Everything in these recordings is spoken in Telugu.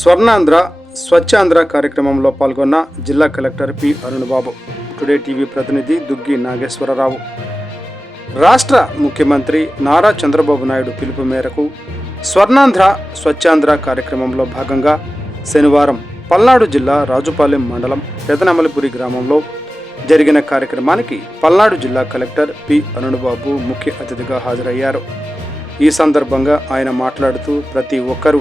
స్వర్ణాంధ్ర స్వచ్ఛాంధ్ర కార్యక్రమంలో పాల్గొన్న జిల్లా collector P Arunababu. Today TV ప్రతినిధి దుగ్గి నాగేశ్వరరావు. రాష్ట్ర ముఖ్యమంత్రి నారా చంద్రబాబు నాయుడు పిలుపు మేరకు స్వర్ణాంధ్ర స్వచ్ఛాంధ్ర కార్యక్రమంలో భాగంగా శనివారం పల్నాడు జిల్లా రాజుపాలెం మండలం పెదనమలపురి గ్రామంలో జరిగిన కార్యక్రమానికి పల్నాడు జిల్లా కలెక్టర్ పి అరుణబాబు ముఖ్య అతిథిగా హాజరయ్యారు. ఈ సందర్భంగా ఆయన మాట్లాడుతూ ప్రతి ఒక్కరూ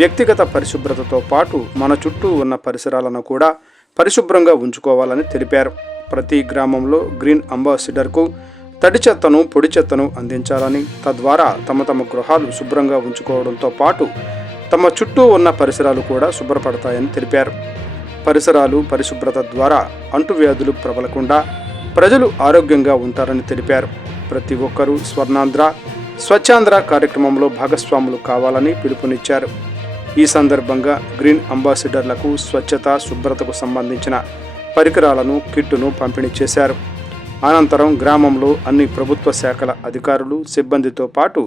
వ్యక్తిగత పరిశుభ్రతతో పాటు మన చుట్టూ ఉన్న పరిసరాలను కూడా పరిశుభ్రంగా ఉంచుకోవాలని తెలిపారు. ప్రతి గ్రామంలో గ్రీన్ అంబాసిడర్కు తడి చెత్తను పొడి చెత్తను అందించాలని, తద్వారా తమ గృహాలు శుభ్రంగా ఉంచుకోవడంతో పాటు తమ చుట్టూ ఉన్న పరిసరాలు కూడా శుభ్రపడతాయని తెలిపారు. పరిసరాలు పరిశుభ్రత ద్వారా అంటువ్యాధులు ప్రబలకుండా ప్రజలు ఆరోగ్యంగా ఉంటారని తెలిపారు. ప్రతి ఒక్కరూ స్వర్ణాంధ్ర స్వచ్ఛాంధ్ర కార్యక్రమంలో భాగస్వాములు కావాలని పిలుపునిచ్చారు. ఈ సందర్భంగా గ్రీన్ అంబాసిడర్లకు స్వచ్ఛత శుభ్రతకు సంబంధించిన పరికరాలను కిట్టును పంపిణీ చేశారు. అనంతరం గ్రామంలో అన్ని ప్రభుత్వ శాఖల అధికారులు సిబ్బందితో పాటు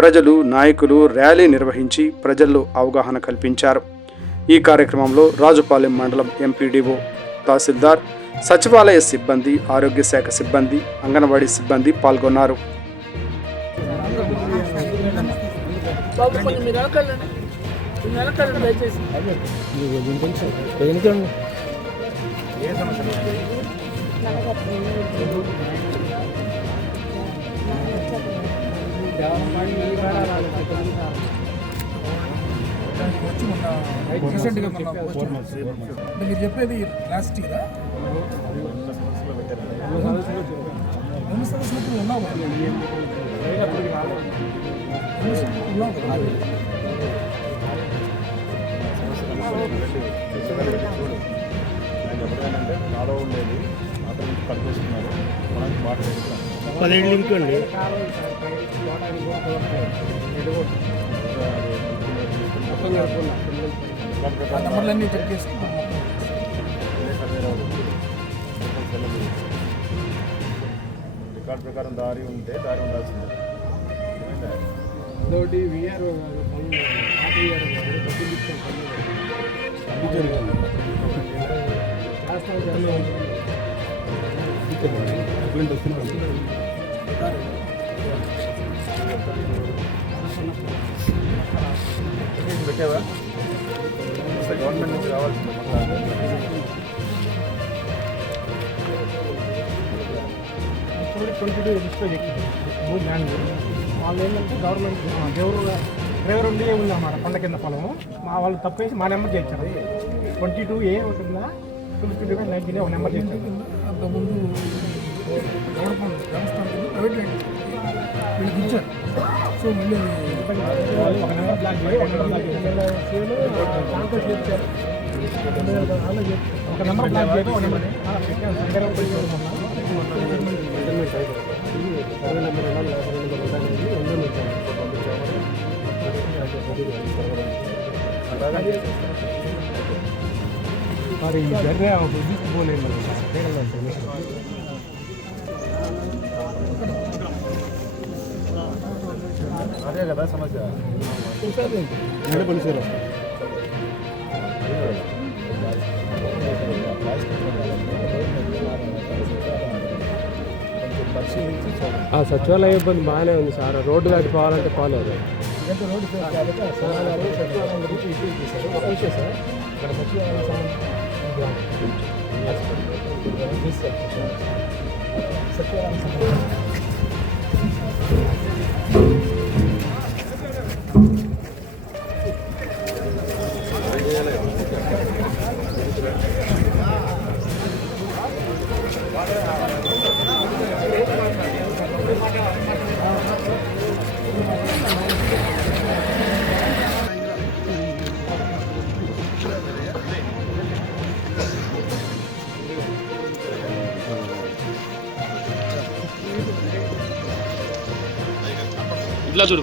ప్రజలు నాయకులు ర్యాలీ నిర్వహించి ప్రజల్లో అవగాహన కల్పించారు. ఈ కార్యక్రమంలో రాజుపాలెం మండలం ఎంపీడీఓ, తహసీల్దార్, సచివాలయ సిబ్బంది, ఆరోగ్య శాఖ సిబ్బంది, అంగన్వాడీ సిబ్బంది పాల్గొన్నారు. మీరు చెప్పేది లాస్ట్ ఇయర్ ఉన్నావు నాలో ఉండేది అతను కనిపిస్తున్నారు. మనకి వాటర్ 17 లింక్ అండి. నెంబర్లన్నీ చెక్ చేసుకుంటాం. రికార్డ్ ప్రకారం దారి ఉంటే దారి ఉండాల్సిందే. అదొకటి విఆర్ పెట్టావా గవర్నమెంట్ నుంచి రావాల్సింది. 22 రిజిస్టర్ ల్యాండ్ వాళ్ళు ఏంటంటే గవర్నమెంట్ డ్రైవర్ ఉండి ఉంది అన్నమాట. కొండ కింద పొలము వాళ్ళు తప్పేసి మా నెంబర్ చేయించారు. 22A ఉంటుందా 22 ఒక నెంబర్ చేయించారు. అంతకుముందు ప్రైవేట్ ల్యాండ్ వీళ్ళకి ఇచ్చారు. సో మళ్ళీ ఒక నెంబర్ బ్లాక్ చేయించారు. ఒక నెంబర్ బ్లాక్ చేయడం ఒక నెంబర్ మరి జర్రే పోలేదు. అదే కదా సమస్య. సచివాలయ ఇబ్బంది బాగానే ఉంది సార్. రోడ్డు దాటిపోవాలంటే పోలేదు. ఇట్లా చూడు.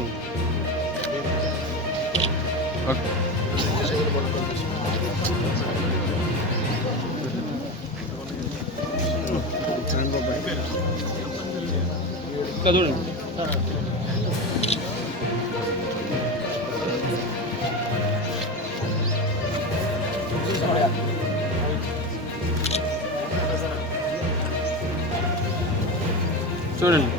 ఇంకా చూడండి. చూడండి.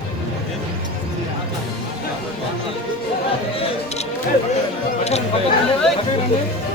పక్కన